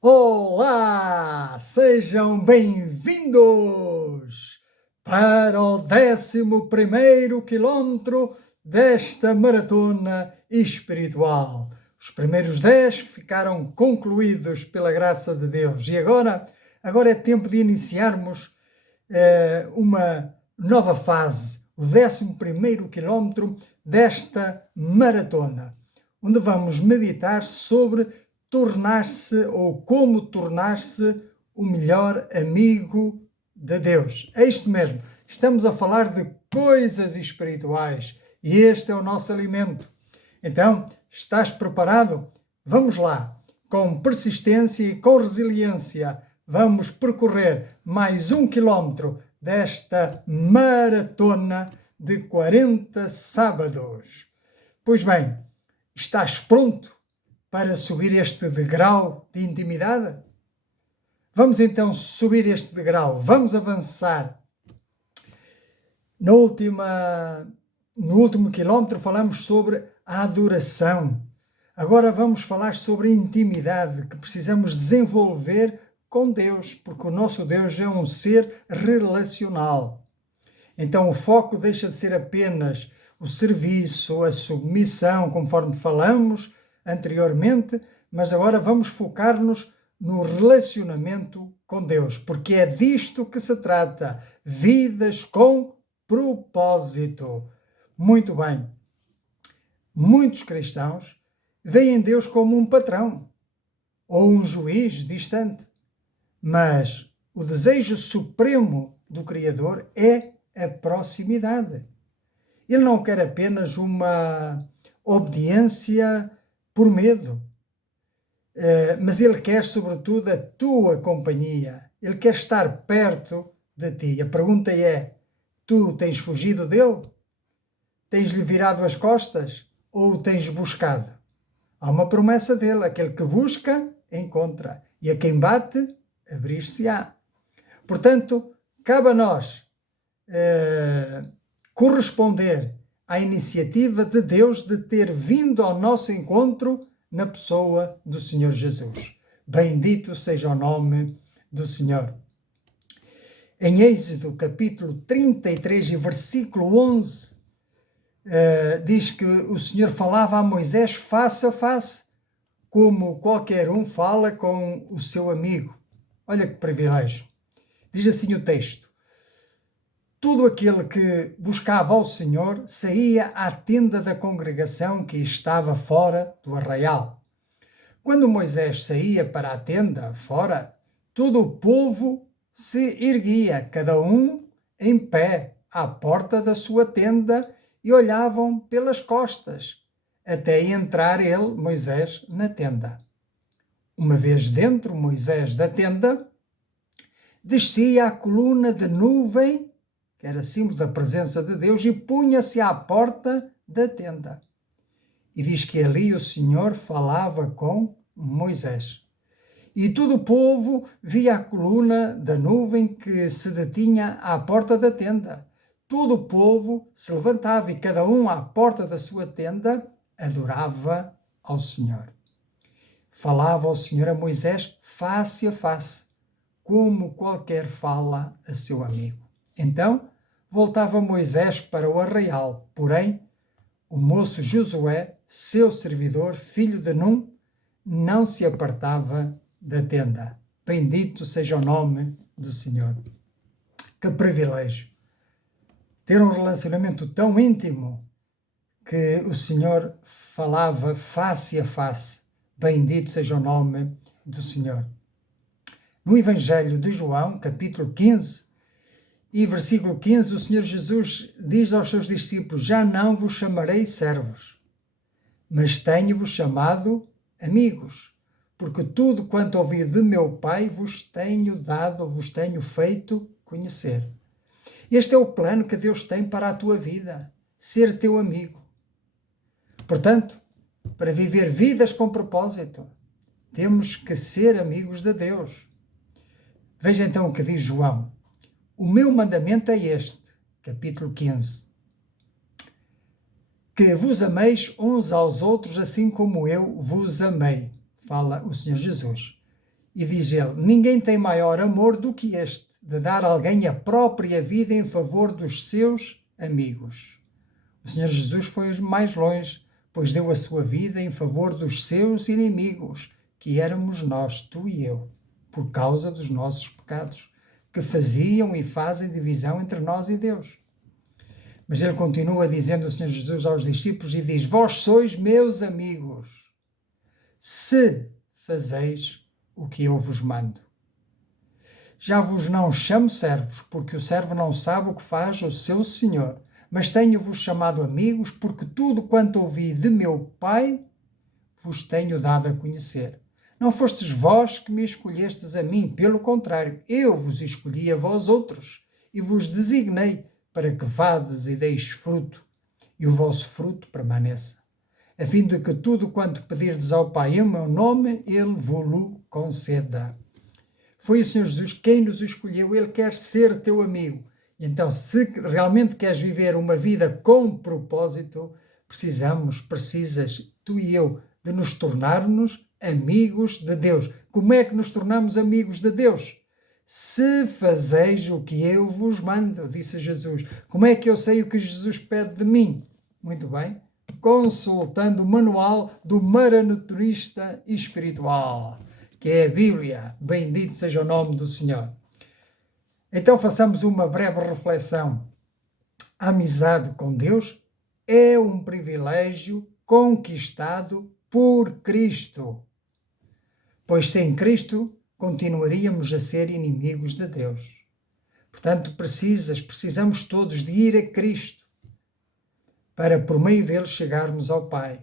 Olá! Sejam bem-vindos para o 11º quilómetro desta maratona espiritual. Os primeiros 10 ficaram concluídos pela graça de Deus e agora é tempo de iniciarmos uma nova fase, o 11º quilómetro desta maratona, onde vamos meditar sobre tornar-se ou como tornar-se o melhor amigo de Deus. É isto mesmo, estamos a falar de coisas espirituais e este é o nosso alimento. Então, estás preparado? Vamos lá, com persistência e com resiliência, vamos percorrer mais 1 quilómetro desta maratona de 40 sábados. Pois bem, estás pronto para subir este degrau de intimidade? Vamos então subir este degrau, vamos avançar. No último quilómetro falamos sobre a adoração. Agora vamos falar sobre a intimidade que precisamos desenvolver com Deus, porque o nosso Deus é um ser relacional. Então o foco deixa de ser apenas o serviço, a submissão, conforme falamos anteriormente, mas agora vamos focar-nos no relacionamento com Deus, porque é disto que se trata, vidas com propósito. Muito bem. Muitos cristãos veem Deus como um patrão ou um juiz distante, mas o desejo supremo do Criador é a proximidade. Ele não quer apenas uma obediência por medo, mas ele quer sobretudo a tua companhia. Ele quer estar perto de ti. A pergunta é, tu tens fugido dele? Tens-lhe virado as costas ou o tens buscado? Há uma promessa dele, aquele que busca, encontra, e a quem bate, abrir-se-á. Portanto, cabe a nós corresponder à iniciativa de Deus de ter vindo ao nosso encontro na pessoa do Senhor Jesus. Bendito seja o nome do Senhor. Em Êxodo, capítulo 33 e versículo 11, diz que o Senhor falava a Moisés face a face, como qualquer um fala com o seu amigo. Olha que privilégio. Diz assim o texto: todo aquele que buscava ao Senhor saía à tenda da congregação que estava fora do arraial. Quando Moisés saía para a tenda fora, todo o povo se erguia, cada um em pé, à porta da sua tenda, e olhavam pelas costas, até entrar ele, Moisés, na tenda. Uma vez dentro, Moisés, da tenda, descia a coluna de nuvem, que era símbolo da presença de Deus, e punha-se à porta da tenda. E diz que ali o Senhor falava com Moisés. E todo o povo via a coluna da nuvem que se detinha à porta da tenda. Todo o povo se levantava e cada um à porta da sua tenda adorava ao Senhor. Falava ao Senhor a Moisés face a face, como qualquer fala a seu amigo. Então, voltava Moisés para o arraial, porém, o moço Josué, seu servidor, filho de Num, não se apartava da tenda. Bendito seja o nome do Senhor. Que privilégio ter um relacionamento tão íntimo que o Senhor falava face a face. Bendito seja o nome do Senhor. No Evangelho de João, capítulo 15, e versículo 15, o Senhor Jesus diz aos seus discípulos: já não vos chamarei servos, mas tenho-vos chamado amigos, porque tudo quanto ouvi de meu Pai vos tenho dado, vos tenho feito conhecer. Este é o plano que Deus tem para a tua vida, ser teu amigo. Portanto, para viver vidas com propósito, temos que ser amigos de Deus. Veja então o que diz João. O meu mandamento é este, capítulo 15, que vos ameis uns aos outros assim como eu vos amei, fala o Senhor Jesus. E diz ele: ninguém tem maior amor do que este, de dar a alguém a própria vida em favor dos seus amigos. O Senhor Jesus foi mais longe, pois deu a sua vida em favor dos seus inimigos, que éramos nós, tu e eu, por causa dos nossos pecados, que faziam e fazem divisão entre nós e Deus. Mas ele continua dizendo, o Senhor Jesus, aos discípulos, e diz: vós sois meus amigos, se fazeis o que eu vos mando. Já vos não chamo servos, porque o servo não sabe o que faz o seu senhor, mas tenho-vos chamado amigos, porque tudo quanto ouvi de meu Pai vos tenho dado a conhecer. Não fostes vós que me escolhestes a mim, pelo contrário, eu vos escolhi a vós outros, e vos designei para que vades e deis fruto, e o vosso fruto permaneça, a fim de que tudo quanto pedirdes ao Pai em meu nome, Ele vos conceda. Foi o Senhor Jesus quem nos escolheu, Ele quer ser teu amigo. E então, se realmente queres viver uma vida com propósito, precisas, tu e eu, de nos tornarmos amigos de Deus. Como é que nos tornamos amigos de Deus? Se fazeis o que eu vos mando, disse Jesus. Como é que eu sei o que Jesus pede de mim? Muito bem, consultando o manual do maratonista espiritual, que é a Bíblia. Bendito seja o nome do Senhor. Então façamos uma breve reflexão. A amizade com Deus é um privilégio conquistado por Cristo, pois sem Cristo continuaríamos a ser inimigos de Deus. Portanto, precisamos todos de ir a Cristo para, por meio dele, chegarmos ao Pai.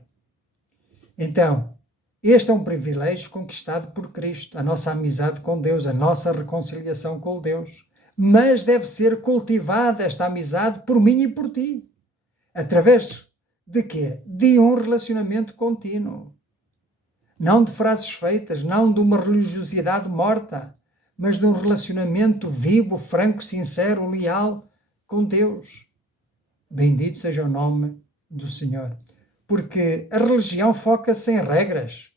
Então, este é um privilégio conquistado por Cristo, a nossa amizade com Deus, a nossa reconciliação com Deus. Mas deve ser cultivada esta amizade por mim e por ti. Através de quê? De um relacionamento contínuo. Não de frases feitas, não de uma religiosidade morta, mas de um relacionamento vivo, franco, sincero, leal com Deus. Bendito seja o nome do Senhor. Porque a religião foca-se em regras.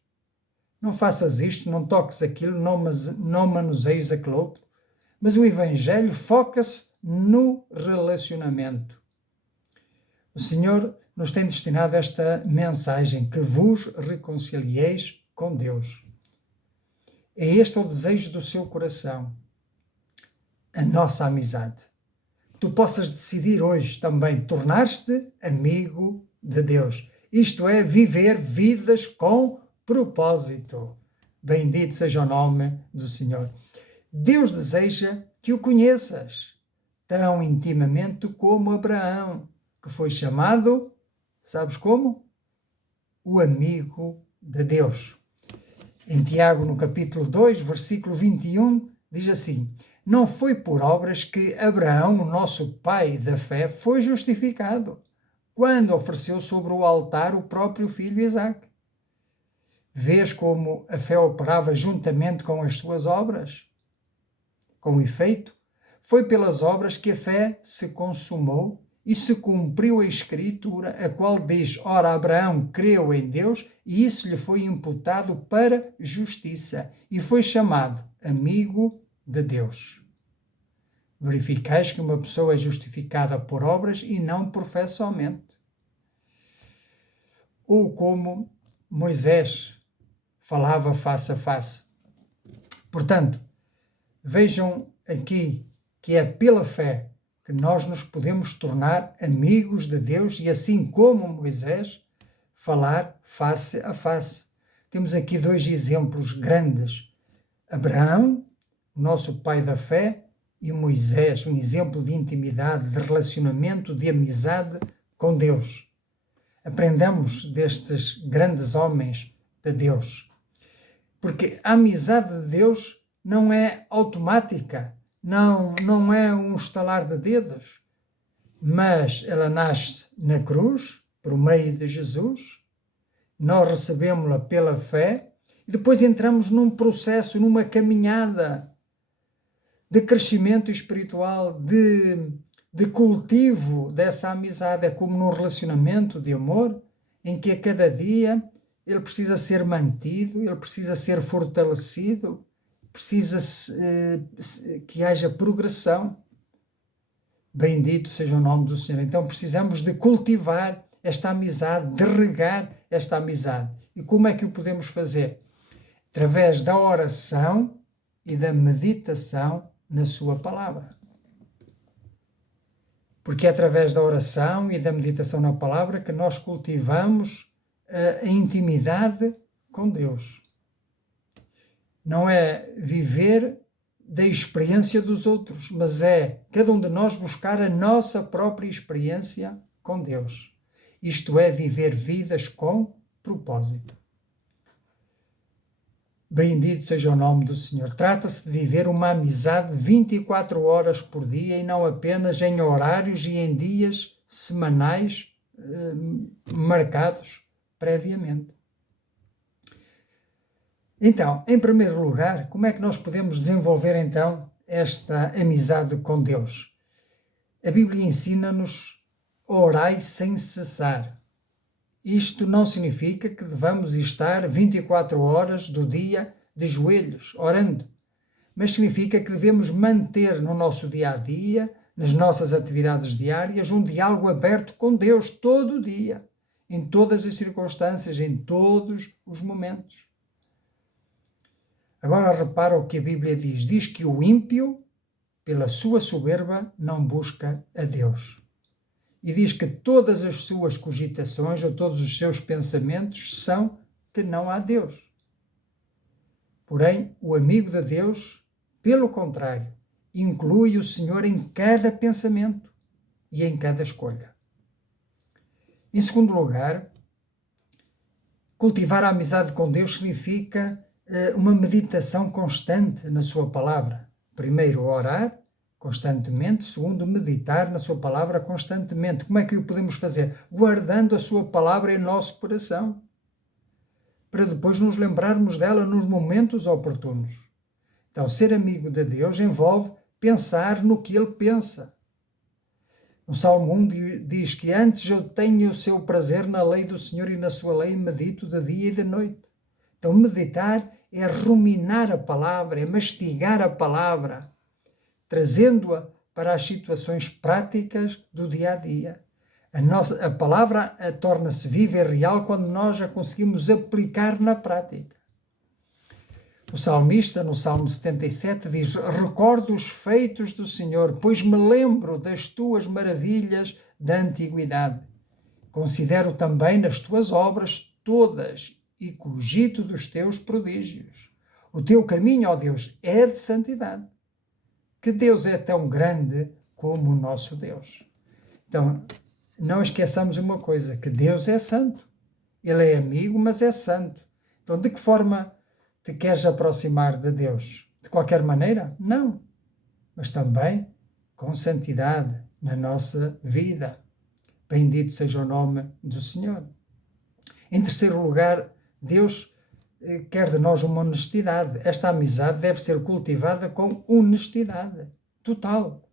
Não faças isto, não toques aquilo, não manuseies aquele outro. Mas o Evangelho foca-se no relacionamento. O Senhor nos tem destinado esta mensagem, que vos reconcilieis com Deus. É este o desejo do seu coração, a nossa amizade. Tu possas decidir hoje também tornar-te amigo de Deus. Isto é, viver vidas com propósito. Bendito seja o nome do Senhor. Deus deseja que o conheças tão intimamente como Abraão, que foi chamado, sabes como? O amigo de Deus. Em Tiago, no capítulo 2, versículo 21, diz assim: não foi por obras que Abraão, o nosso pai da fé, foi justificado, quando ofereceu sobre o altar o próprio filho Isaque. Vês como a fé operava juntamente com as suas obras? Com efeito, foi pelas obras que a fé se consumou e se cumpriu a Escritura, a qual diz: ora, Abraão creu em Deus e isso lhe foi imputado para justiça, e foi chamado amigo de Deus. Verificais que uma pessoa é justificada por obras e não por fé somente. Ou como Moisés falava face a face. Portanto, vejam aqui que é pela fé que nós nos podemos tornar amigos de Deus e, assim como Moisés, falar face a face. Temos aqui dois exemplos grandes. Abraão, o nosso pai da fé, e Moisés, um exemplo de intimidade, de relacionamento, de amizade com Deus. Aprendamos destes grandes homens de Deus. Porque a amizade de Deus não é automática, não é um estalar de dedos, mas ela nasce na cruz, por meio de Jesus, nós recebemos-la pela fé e depois entramos num processo, numa caminhada de crescimento espiritual, de cultivo dessa amizade. É como num relacionamento de amor, em que a cada dia ele precisa ser mantido, ele precisa ser fortalecido, precisa que haja progressão. Bendito seja o nome do Senhor. Então precisamos de cultivar esta amizade, de regar esta amizade. E como é que o podemos fazer? Através da oração e da meditação na sua palavra. Porque é através da oração e da meditação na palavra que nós cultivamos a intimidade com Deus. Não é viver da experiência dos outros, mas é cada um de nós buscar a nossa própria experiência com Deus. Isto é viver vidas com propósito. Bendito seja o nome do Senhor. Trata-se de viver uma amizade 24 horas por dia e não apenas em horários e em dias semanais marcados previamente. Então, em primeiro lugar, como é que nós podemos desenvolver então esta amizade com Deus? A Bíblia ensina-nos: orai sem cessar. Isto não significa que devamos estar 24 horas do dia de joelhos, orando, mas significa que devemos manter no nosso dia-a-dia, nas nossas atividades diárias, um diálogo aberto com Deus todo o dia, em todas as circunstâncias, em todos os momentos. Agora repara o que a Bíblia diz. Diz que o ímpio, pela sua soberba, não busca a Deus. E diz que todas as suas cogitações ou todos os seus pensamentos são que não há Deus. Porém, o amigo de Deus, pelo contrário, inclui o Senhor em cada pensamento e em cada escolha. Em segundo lugar, cultivar a amizade com Deus significa uma meditação constante na sua palavra. Primeiro, orar constantemente. Segundo, meditar na sua palavra constantemente. Como é que o podemos fazer? Guardando a sua palavra em nosso coração, para depois nos lembrarmos dela nos momentos oportunos. Então, ser amigo de Deus envolve pensar no que Ele pensa. No Salmo 1 diz que antes eu tenho o seu prazer na lei do Senhor e na sua lei medito de dia e de noite. Então, meditar é ruminar a palavra, é mastigar a palavra, trazendo-a para as situações práticas do dia-a-dia. A palavra torna-se viva e real quando nós a conseguimos aplicar na prática. O salmista, no Salmo 77, diz: recordo os feitos do Senhor, pois me lembro das tuas maravilhas da antiguidade. Considero também nas tuas obras todas e cogito dos teus prodígios. O teu caminho, ó Deus, é de santidade. Que Deus é tão grande como o nosso Deus. Então, não esqueçamos uma coisa, que Deus é santo. Ele é amigo, mas é santo. Então, de que forma te queres aproximar de Deus? De qualquer maneira? Não. Mas também com santidade na nossa vida. Bendito seja o nome do Senhor. Em terceiro lugar, Deus quer de nós uma honestidade. Esta amizade deve ser cultivada com honestidade total.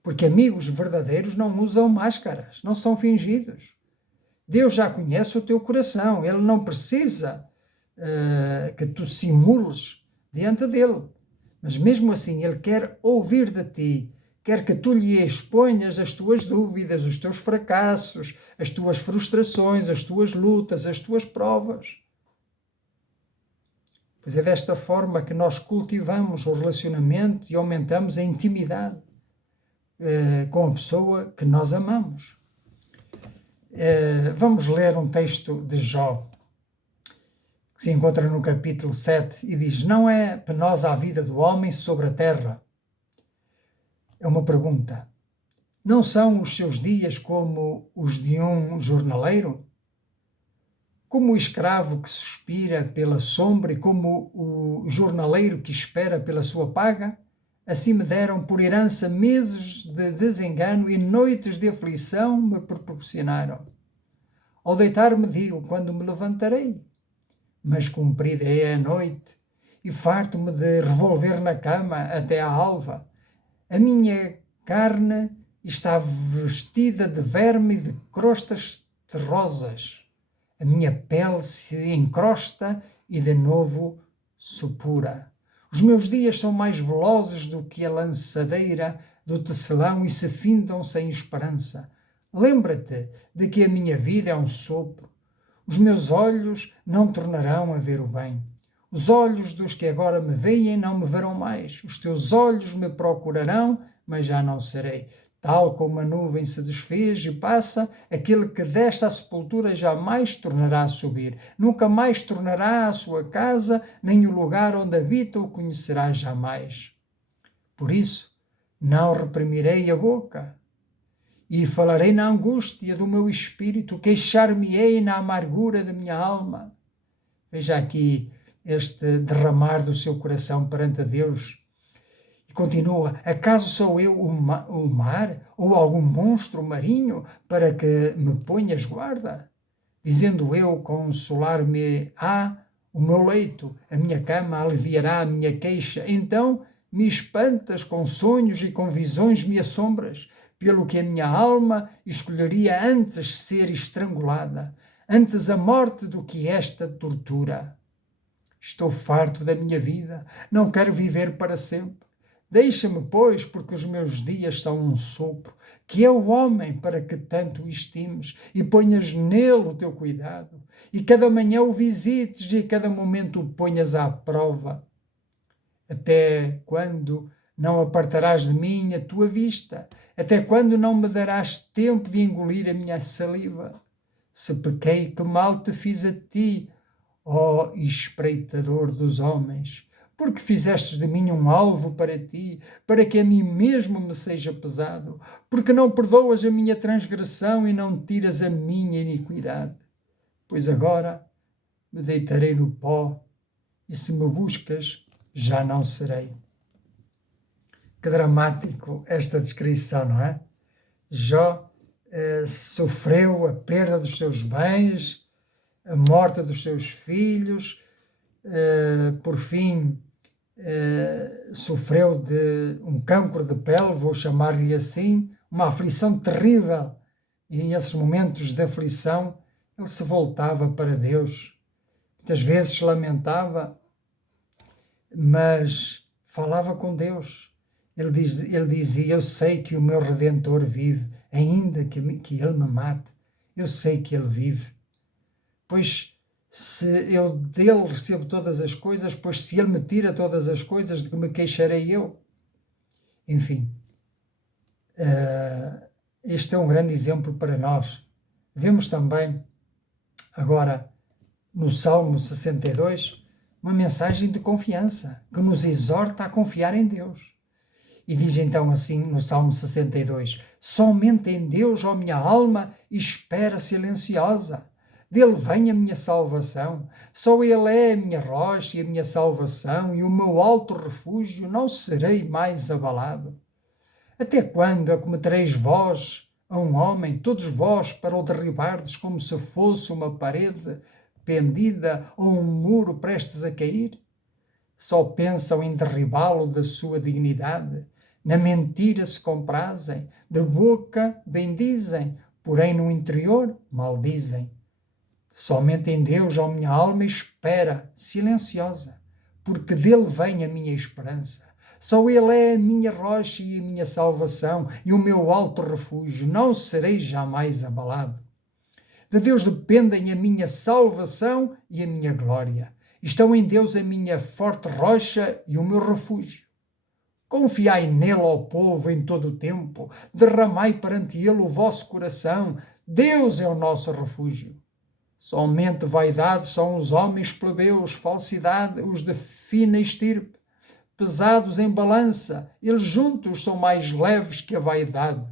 Porque amigos verdadeiros não usam máscaras, não são fingidos. Deus já conhece o teu coração. Ele não precisa que tu simules diante dele. Mas mesmo assim, ele quer ouvir de ti. Quer que tu lhe exponhas as tuas dúvidas, os teus fracassos, as tuas frustrações, as tuas lutas, as tuas provas. Pois é desta forma que nós cultivamos o relacionamento e aumentamos a intimidade com a pessoa que nós amamos. Vamos ler um texto de Jó, que se encontra no capítulo 7, e diz: não é penosa a vida do homem sobre a terra? É uma pergunta. Não são os seus dias como os de um jornaleiro? Como o escravo que suspira pela sombra e como o jornaleiro que espera pela sua paga? Assim me deram por herança meses de desengano e noites de aflição me proporcionaram. Ao deitar-me digo, quando me levantarei? Mas comprida é a noite e farto-me de revolver na cama até à alva. A minha carne está vestida de verme e de crostas terrosas. A minha pele se encrosta e de novo supura. Os meus dias são mais velozes do que a lançadeira do tecelão e se findam sem esperança. Lembra-te de que a minha vida é um sopro. Os meus olhos não tornarão a ver o bem. Os olhos dos que agora me veem não me verão mais. Os teus olhos me procurarão, mas já não serei. Tal como a nuvem se desfez e passa, aquele que desta sepultura jamais tornará a subir. Nunca mais tornará à sua casa, nem o lugar onde habita o conhecerá jamais. Por isso, não reprimirei a boca, e falarei na angústia do meu espírito, queixar-me-ei na amargura da minha alma. Veja aqui este derramar do seu coração perante a Deus. E continua: acaso sou eu o mar ou algum monstro marinho para que me ponhas guarda? Dizendo eu, consolar-me-á o meu leito, a minha cama aliviará a minha queixa. Então me espantas com sonhos e com visões me assombras, pelo que a minha alma escolheria antes ser estrangulada, antes a morte do que esta tortura. Estou farto da minha vida, não quero viver para sempre. Deixa-me, pois, porque os meus dias são um sopro. Que é o homem para que tanto o estimes e ponhas nele o teu cuidado, e cada manhã o visites e a cada momento o ponhas à prova. Até quando não apartarás de mim a tua vista? Até quando não me darás tempo de engolir a minha saliva? Se pequei, que mal te fiz a ti, ó espreitador dos homens? Porque fizestes de mim um alvo para ti, para que a mim mesmo me seja pesado? Porque não perdoas a minha transgressão e não tiras a minha iniquidade? Pois agora me deitarei no pó, e se me buscas, já não serei. Que dramático esta descrição, não é? Jó sofreu a perda dos seus bens, a morte dos seus filhos, por fim sofreu de um cancro de pele, vou chamar-lhe assim, uma aflição terrível, e em esses momentos de aflição ele se voltava para Deus, muitas vezes lamentava, mas falava com Deus. Ele dizia: eu sei que o meu Redentor vive, ainda que ele me mate, eu sei que ele vive, pois se eu dele recebo todas as coisas, pois se ele me tira todas as coisas, de que me queixarei eu? Enfim, este é um grande exemplo para nós. Vemos também, agora, no Salmo 62, uma mensagem de confiança, que nos exorta a confiar em Deus. E diz então assim no Salmo 62, somente em Deus, ó minha alma, espera silenciosa. Dele vem a minha salvação, só Ele é a minha rocha e a minha salvação e o meu alto refúgio, não serei mais abalado. Até quando acometereis vós a um homem, todos vós, para o derribardes como se fosse uma parede pendida ou um muro prestes a cair? Só pensam em derribá-lo da sua dignidade, na mentira se comprazem, de boca bendizem, porém no interior maldizem. Somente em Deus, ó minha alma, espera, silenciosa, porque dele vem a minha esperança. Só Ele é a minha rocha e a minha salvação e o meu alto refúgio, não serei jamais abalado. De Deus dependem a minha salvação e a minha glória. Estão em Deus a minha forte rocha e o meu refúgio. Confiai nele, ó povo, em todo o tempo, derramai perante ele o vosso coração. Deus é o nosso refúgio. Somente vaidade são os homens plebeus, falsidade os de fina estirpe, pesados em balança, eles juntos são mais leves que a vaidade.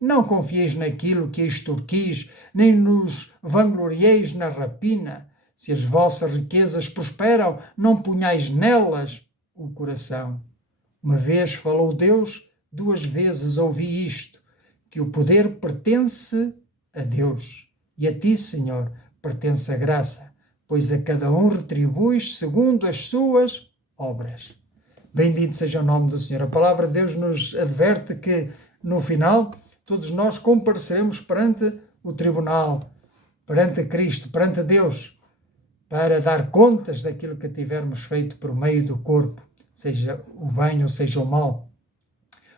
Não confieis naquilo que extorquis, nem nos vanglorieis na rapina. Se as vossas riquezas prosperam, não ponhais nelas o coração. Uma vez falou Deus, duas vezes ouvi isto, que o poder pertence a Deus. E a ti, Senhor, pertence a graça, pois a cada um retribuis segundo as suas obras. Bendito seja o nome do Senhor. A palavra de Deus nos adverte que, no final, todos nós compareceremos perante o tribunal, perante Cristo, perante Deus. para dar contas daquilo que tivermos feito por meio do corpo, seja o bem ou seja o mal.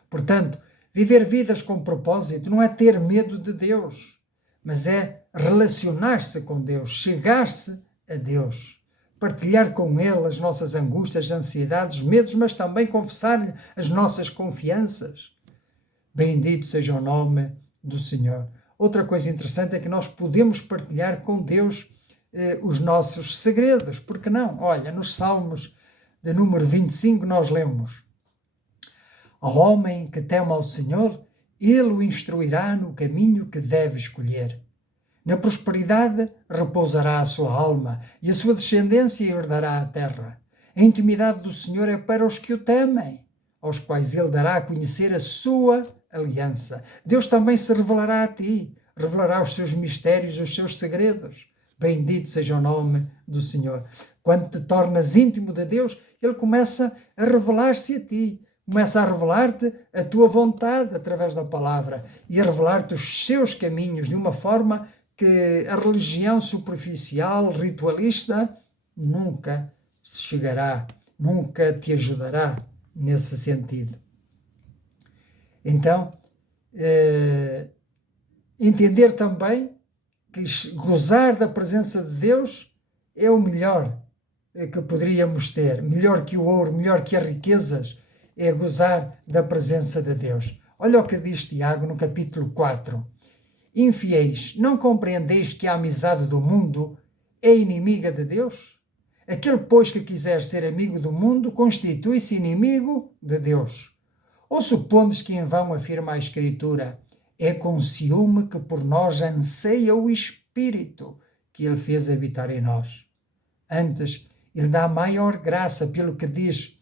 Portanto, viver vidas com propósito não é ter medo de Deus, mas é relacionar-se com Deus, chegar-se a Deus, partilhar com Ele as nossas angústias, ansiedades, medos, mas também confessar-lhe as nossas confianças. Bendito seja o nome do Senhor. Outra coisa interessante é que nós podemos partilhar com Deus os nossos segredos. Por que não? Olha, nos Salmos de número 25 nós lemos: ao homem que teme ao Senhor, Ele o instruirá no caminho que deve escolher. Na prosperidade repousará a sua alma e a sua descendência herdará a terra. A intimidade do Senhor é para os que o temem, aos quais Ele dará a conhecer a sua aliança. Deus também se revelará a ti, revelará os seus mistérios, os seus segredos. Bendito seja o nome do Senhor. Quando te tornas íntimo de Deus, Ele começa a revelar-se a ti, começa a revelar-te a tua vontade através da palavra e a revelar-te os seus caminhos de uma forma que a religião superficial, ritualista, nunca se chegará, nunca te ajudará nesse sentido. Então, entender também que gozar da presença de Deus é o melhor que poderíamos ter, melhor que o ouro, melhor que as riquezas, é gozar da presença de Deus. Olha o que diz Tiago no capítulo 4. Infiéis, não compreendeis que a amizade do mundo é inimiga de Deus? Aquele, pois, que quiser ser amigo do mundo, constitui-se inimigo de Deus. Ou supondes que em vão afirma a Escritura: é com ciúme que por nós anseia o Espírito que Ele fez habitar em nós. Antes, Ele dá maior graça, pelo que diz: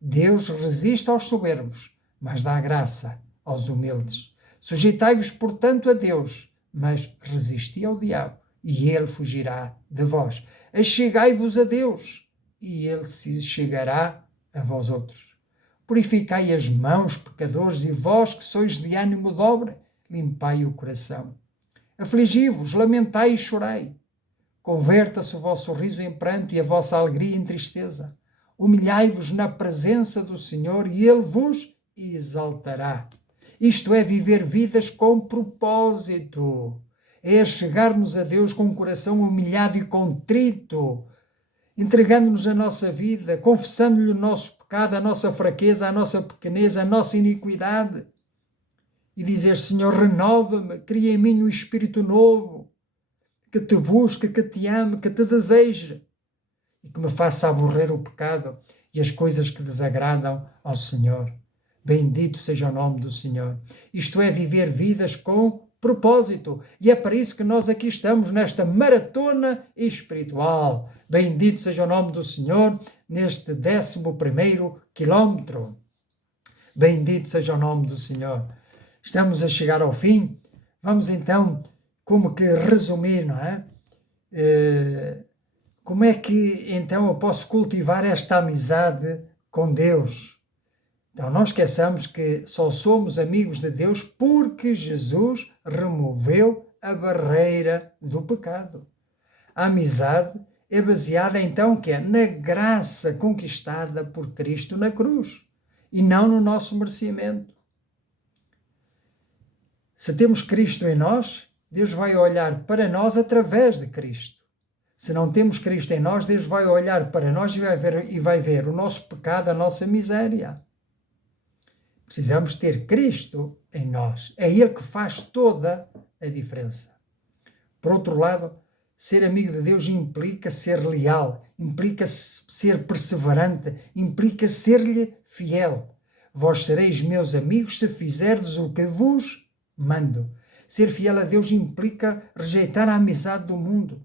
Deus resiste aos soberbos, mas dá graça aos humildes. Sujeitai-vos, portanto, a Deus, mas resisti ao diabo, e ele fugirá de vós. Achegai-vos a Deus, e ele se chegará a vós outros. Purificai as mãos, pecadores, e vós que sois de ânimo dobre, limpai o coração. Afligi-vos, lamentai e chorai. Converta-se o vosso riso em pranto e a vossa alegria em tristeza. Humilhai-vos na presença do Senhor e Ele vos exaltará. Isto é viver vidas com propósito. É chegar-nos a Deus com o coração humilhado e contrito, entregando-nos a nossa vida, confessando-lhe o nosso pecado, a nossa fraqueza, a nossa pequenez, a nossa iniquidade. E dizer: Senhor, renova-me, cria em mim um espírito novo, que te busque, que te ame, que te deseje e que me faça aborrer o pecado e as coisas que desagradam ao Senhor. Bendito seja o nome do Senhor. Isto é viver vidas com propósito. E é para isso que nós aqui estamos, nesta maratona espiritual. Bendito seja o nome do Senhor, neste 11º quilómetro. Bendito seja o nome do Senhor. Estamos a chegar ao fim. Vamos então, como que resumir, não é? Como é que então eu posso cultivar esta amizade com Deus? Então, não esqueçamos que só somos amigos de Deus porque Jesus removeu a barreira do pecado. A amizade é baseada então na graça conquistada por Cristo na cruz e não no nosso merecimento. Se temos Cristo em nós, Deus vai olhar para nós através de Cristo. Se não temos Cristo em nós, Deus vai olhar para nós e vai ver o nosso pecado, a nossa miséria. Precisamos ter Cristo em nós. É Ele que faz toda a diferença. Por outro lado, ser amigo de Deus implica ser leal, implica ser perseverante, implica ser-lhe fiel. Vós sereis meus amigos se fizerdes o que vos mando. Ser fiel a Deus implica rejeitar a amizade do mundo.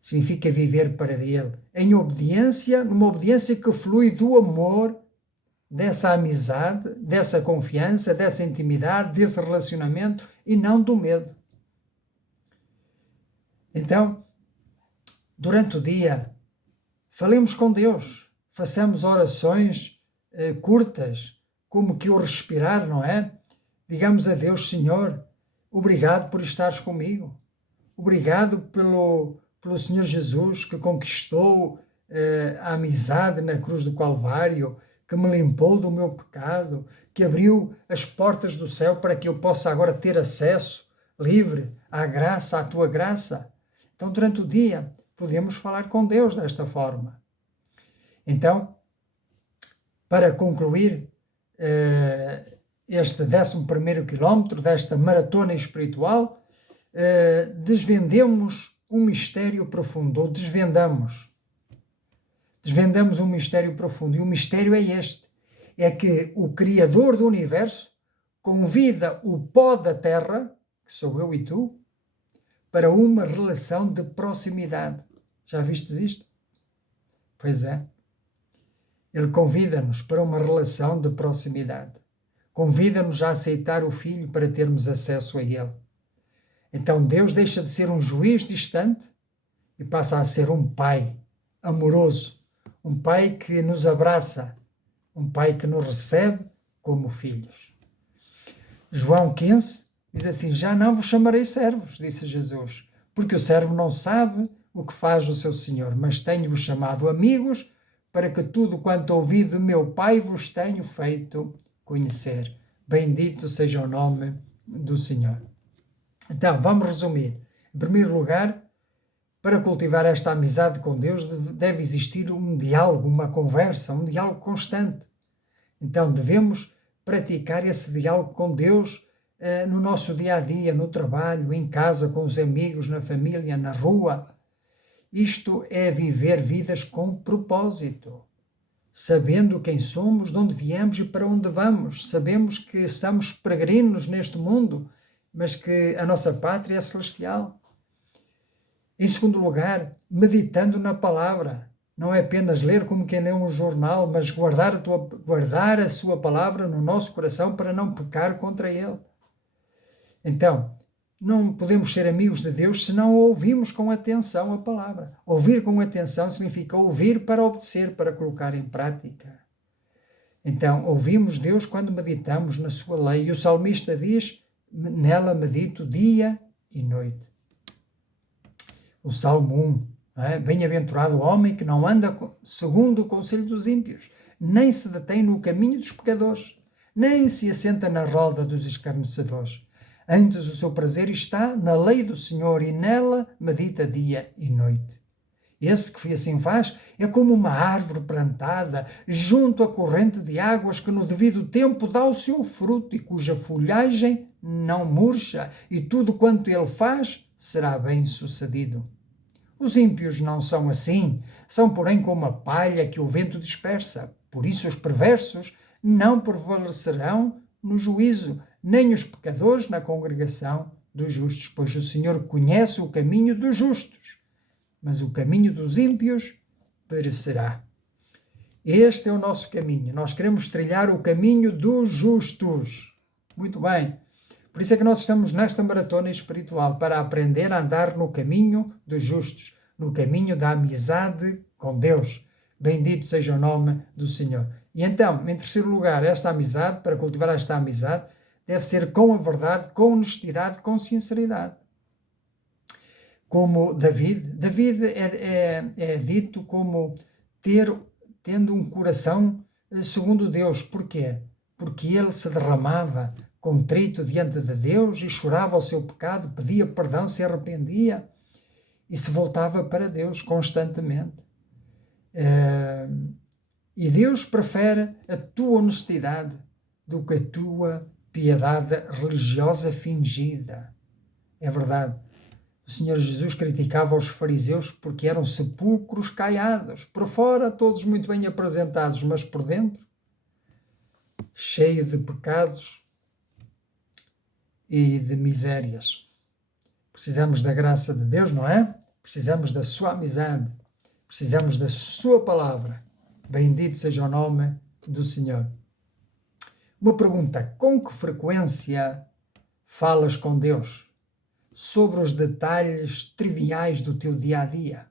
Significa viver para Ele, em obediência, numa obediência que flui do amor, dessa amizade, dessa confiança, dessa intimidade, desse relacionamento e não do medo. Então, durante o dia, falemos com Deus, façamos orações curtas, como que o respirar, não é? Digamos a Deus: Senhor, obrigado por estares comigo, obrigado pelo Senhor Jesus, que conquistou a amizade na cruz do Calvário, que me limpou do meu pecado, que abriu as portas do céu para que eu possa agora ter acesso livre à graça, à tua graça. Então, durante o dia, podemos falar com Deus desta forma. Então, para concluir este 11º quilómetro desta maratona espiritual, desvendemos um mistério profundo, ou desvendamos um mistério profundo, e o mistério é este, é que o Criador do Universo convida o pó da terra, que sou eu e tu, para uma relação de proximidade. Já vistes isto? Pois é. Ele convida-nos para uma relação de proximidade. Convida-nos a aceitar o Filho para termos acesso a Ele. Então Deus deixa de ser um juiz distante e passa a ser um Pai amoroso, um Pai que nos abraça, um Pai que nos recebe como filhos. João 15 diz assim: já não vos chamarei servos, disse Jesus, porque o servo não sabe o que faz o seu Senhor, mas tenho-vos chamado amigos, para que tudo quanto ouvi do meu Pai vos tenho feito conhecer. Bendito seja o nome do Senhor. Então, vamos resumir. Em primeiro lugar, para cultivar esta amizade com Deus, deve existir um diálogo, uma conversa, um diálogo constante. Então, devemos praticar esse diálogo com Deus no nosso dia a dia, no trabalho, em casa, com os amigos, na família, na rua. Isto é viver vidas com propósito, sabendo quem somos, de onde viemos e para onde vamos. Sabemos que estamos peregrinos neste mundo, mas que a nossa pátria é celestial. Em segundo lugar, meditando na palavra. Não é apenas ler como quem lê um jornal, mas guardar a sua palavra no nosso coração para não pecar contra ele. Então, não podemos ser amigos de Deus se não ouvimos com atenção a palavra. Ouvir com atenção significa ouvir para obedecer, para colocar em prática. Então, ouvimos Deus quando meditamos na sua lei. E o salmista diz: nela medito dia e noite. O Salmo 1. Bem-aventurado o homem que não anda segundo o conselho dos ímpios, nem se detém no caminho dos pecadores, nem se assenta na roda dos escarnecedores. Antes o seu prazer está na lei do Senhor, e nela medita dia e noite. Esse que assim faz é como uma árvore plantada junto à corrente de águas, que no devido tempo dá o seu fruto e cuja folhagem não murcha, e tudo quanto ele faz será bem sucedido. Os ímpios não são assim, são porém como a palha que o vento dispersa. Por isso os perversos não prevalecerão no juízo, nem os pecadores na congregação dos justos, pois o Senhor conhece o caminho dos justos, mas o caminho dos ímpios perecerá. Este é o nosso caminho. Nós queremos trilhar o caminho dos justos. Muito bem. Por isso é que nós estamos nesta maratona espiritual, para aprender a andar no caminho dos justos, no caminho da amizade com Deus. Bendito seja o nome do Senhor. E então, em terceiro lugar, esta amizade, para cultivar esta amizade, deve ser com a verdade, com honestidade, com sinceridade. Como David é dito como tendo um coração segundo Deus. Porquê? Porque ele se derramava contrito diante de Deus e chorava o seu pecado, pedia perdão, se arrependia e se voltava para Deus constantemente. E Deus prefere a tua honestidade do que a tua piedade religiosa fingida. É verdade. O Senhor Jesus criticava os fariseus porque eram sepulcros caiados, por fora todos muito bem apresentados, mas por dentro cheio de pecados e de misérias. Precisamos da graça de Deus, não é? Precisamos da sua amizade, precisamos da sua palavra. Bendito seja o nome do Senhor. Uma pergunta: com que frequência falas com Deus sobre os detalhes triviais do teu dia a dia?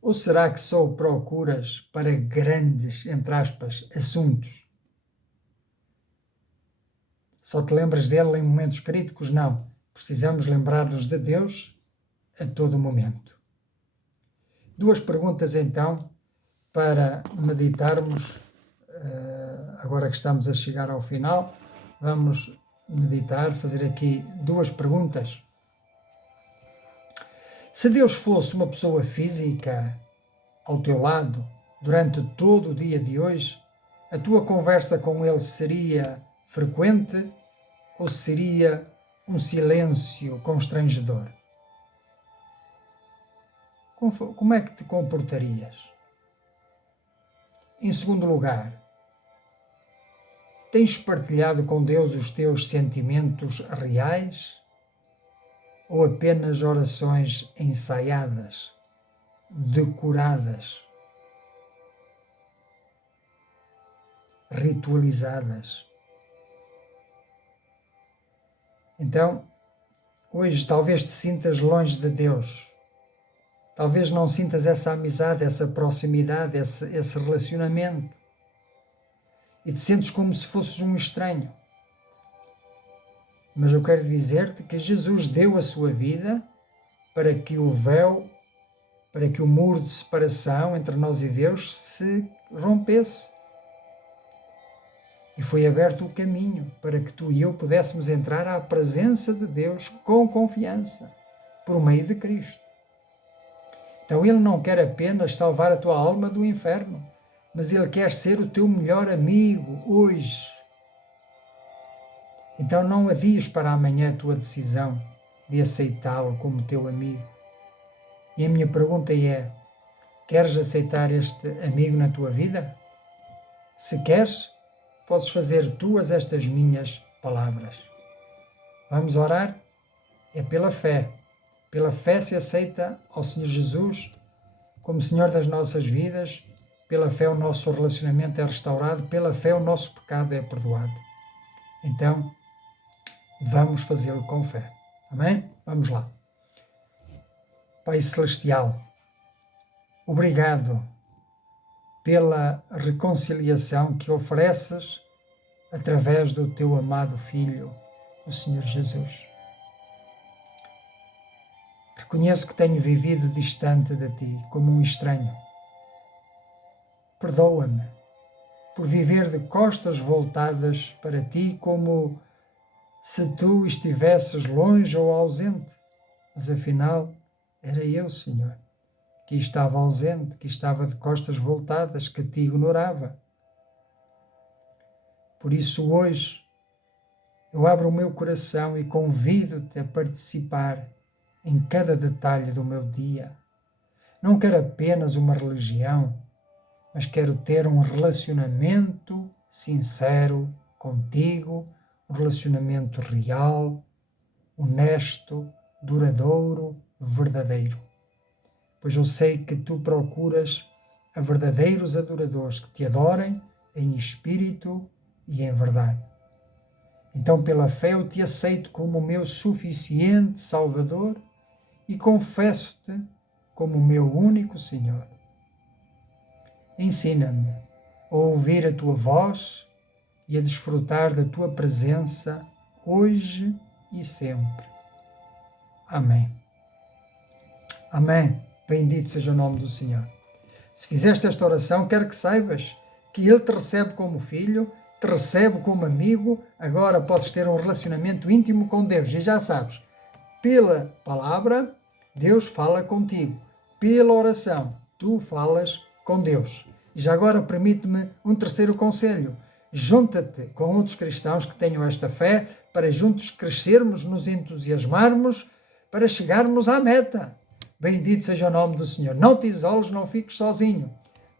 Ou será que só o procuras para grandes, entre aspas, assuntos? Só te lembras dele em momentos críticos? Não. Precisamos lembrar-nos de Deus a todo momento. Duas perguntas então para meditarmos, agora que estamos a chegar ao final, vamos meditar, fazer aqui duas perguntas. Se Deus fosse uma pessoa física ao teu lado durante todo o dia de hoje, a tua conversa com Ele seria frequente ou seria um silêncio constrangedor? Como é que te comportarias? Em segundo lugar, tens partilhado com Deus os teus sentimentos reais ou apenas orações ensaiadas, decoradas, ritualizadas? Então, hoje talvez te sintas longe de Deus. Talvez não sintas essa amizade, essa proximidade, esse relacionamento. E te sentes como se fosses um estranho. Mas eu quero dizer-te que Jesus deu a sua vida para que o véu, para que o muro de separação entre nós e Deus se rompesse. E foi aberto o caminho para que tu e eu pudéssemos entrar à presença de Deus com confiança, por meio de Cristo. Então Ele não quer apenas salvar a tua alma do inferno, mas Ele quer ser o teu melhor amigo hoje. Então não adies para amanhã a tua decisão de aceitá-lo como teu amigo. E a minha pergunta é, queres aceitar este amigo na tua vida? Se queres, podes fazer tuas estas minhas palavras. Vamos orar? É pela fé. Pela fé se aceita ao Senhor Jesus como Senhor das nossas vidas. Pela fé o nosso relacionamento é restaurado. Pela fé o nosso pecado é perdoado. Então, vamos fazê-lo com fé. Amém? Vamos lá. Pai Celestial, obrigado pela reconciliação que ofereces através do teu amado Filho, o Senhor Jesus. Reconheço que tenho vivido distante de ti, como um estranho. Perdoa-me por viver de costas voltadas para ti, como se tu estivesses longe ou ausente. Mas afinal, era eu, Senhor, que estava ausente, que estava de costas voltadas, que te ignorava. Por isso, hoje, eu abro o meu coração e convido-te a participar em cada detalhe do meu dia. Não quero apenas uma religião, mas quero ter um relacionamento sincero contigo, um relacionamento real, honesto, duradouro, verdadeiro. Pois eu sei que tu procuras a verdadeiros adoradores que te adorem em espírito e em verdade. Então, pela fé, eu te aceito como o meu suficiente Salvador e confesso-te como o meu único Senhor. Ensina-me a ouvir a tua voz e a desfrutar da tua presença hoje e sempre. Amém. Amém. Bendito seja o nome do Senhor. Se fizeste esta oração, quero que saibas que Ele te recebe como filho, te recebe como amigo. Agora podes ter um relacionamento íntimo com Deus. E já sabes, pela palavra, Deus fala contigo. Pela oração, tu falas com Deus. E já agora permite-me um terceiro conselho. Junta-te com outros cristãos que tenham esta fé para juntos crescermos, nos entusiasmarmos, para chegarmos à meta. Bendito seja o nome do Senhor. Não te isoles, não fiques sozinho,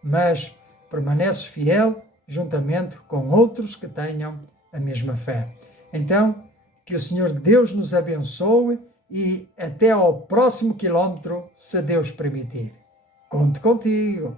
mas permaneces fiel juntamente com outros que tenham a mesma fé. Então, que o Senhor Deus nos abençoe e até ao próximo quilómetro, se Deus permitir. Conte contigo.